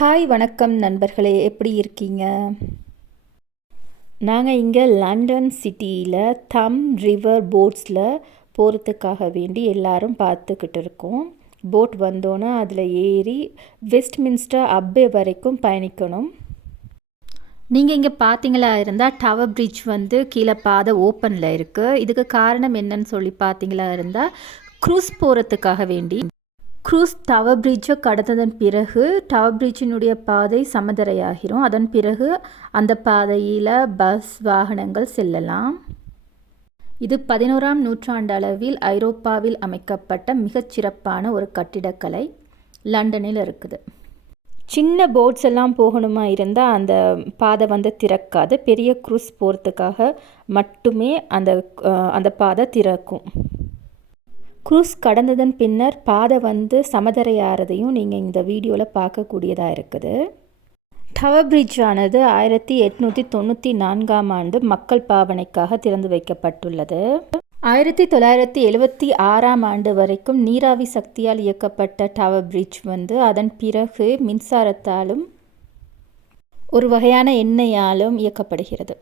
Hi வணக்கம் நண்பர்களே, எப்படி இருக்கீங்க? நாங்கள் இங்கே லண்டன் சிட்டியில் தம் ரிவர் போட்ஸில் போகிறதுக்காக வேண்டி எல்லாரும் பார்த்துக்கிட்டு இருக்கோம். போட் வந்தோன்னே அதில் ஏறி வெஸ்ட்மின்ஸ்டர் அப்பே வரைக்கும் பயணிக்கணும். நீங்கள் இங்கே பார்த்தீங்களா இருந்தால் டவர் பிரிட்ஜ் வந்து கீழே பாதை ஓப்பனில் இருக்குது. இதுக்கு காரணம் என்னன்னு சொல்லி பார்த்தீங்களா இருந்தால் க்ரூஸ் போகிறதுக்காக வேண்டி. க்ரூஸ் டவர் பிரிட்ஜை கடந்ததன் பிறகு டவர் பிரிட்ஜினுடைய பாதை சமதரையாகிரும். அதன் பிறகு அந்த பாதையில் பஸ் வாகனங்கள் செல்லலாம். இது 11ஆம் நூற்றாண்டு அளவில் ஐரோப்பாவில் அமைக்கப்பட்ட மிகச்சிறப்பான ஒரு கட்டிடக்கலை லண்டனில் இருக்குது. சின்ன போட்ஸ் எல்லாம் போகணுமா இருந்தால் அந்த பாதை வந்து திறக்காது. பெரிய க்ரூஸ் போகிறதுக்காக மட்டுமே அந்த பாதை திறக்கும். க்ரூஸ் கடந்ததன் பின்னர் பாதை வந்து சமதரையாகிறதையும் நீங்கள் இந்த வீடியோவில் பார்க்கக்கூடியதாக இருக்குது. டவர் பிரிட்ஜ் ஆனது 1894ஆம் ஆண்டு மக்கள் பாவனைக்காக திறந்து வைக்கப்பட்டுள்ளது. 1976ஆம் ஆண்டு வரைக்கும் நீராவி சக்தியால் இயக்கப்பட்ட டவர் பிரிட்ஜ் வந்து அதன் பிறகு மின்சாரத்தாலும் ஒரு வகையான எண்ணெயாலும் இயக்கப்படுகிறது.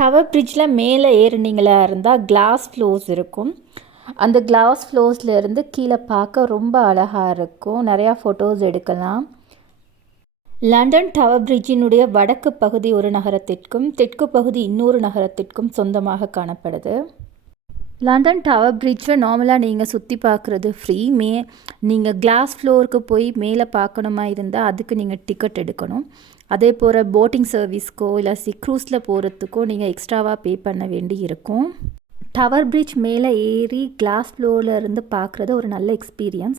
டவர் பிரிட்ஜில் மேலே ஏறினீங்களா இருந்தால் கிளாஸ் ஃப்ளோர்ஸ் இருக்கும். அந்த கிளாஸ் ஃப்ளோர்ஸ்லேருந்து கீழே பார்க்க ரொம்ப அழகாக இருக்கும். நிறையா ஃபோட்டோஸ் எடுக்கலாம். லண்டன் டவர் பிரிட்ஜினுடைய வடக்கு பகுதி ஒரு நகரத்திற்கும் தெற்கு பகுதி இன்னொரு நகரத்திற்கும் சொந்தமாக காணப்படுது. லண்டன் டவர் பிரிட்ஜை நார்மலாக நீங்கள் சுற்றி பார்க்குறது ஃப்ரீ. நீங்கள் கிளாஸ் ஃப்ளோருக்கு போய் மேலே பார்க்கணுமா இருந்தால் அதுக்கு நீங்கள் டிக்கெட் எடுக்கணும். அதே போல் போட்டிங் சர்வீஸ்க்கோ இல்லை க்ரூஸில் போகிறதுக்கோ நீங்கள் எக்ஸ்ட்ராவாக பே பண்ண வேண்டி இருக்கும். டவர் பிரிட்ஜ் மேலே ஏறி கிளாஸ் ஃப்ளோரில் இருந்து பார்க்குறது ஒரு நல்ல எக்ஸ்பீரியன்ஸ்.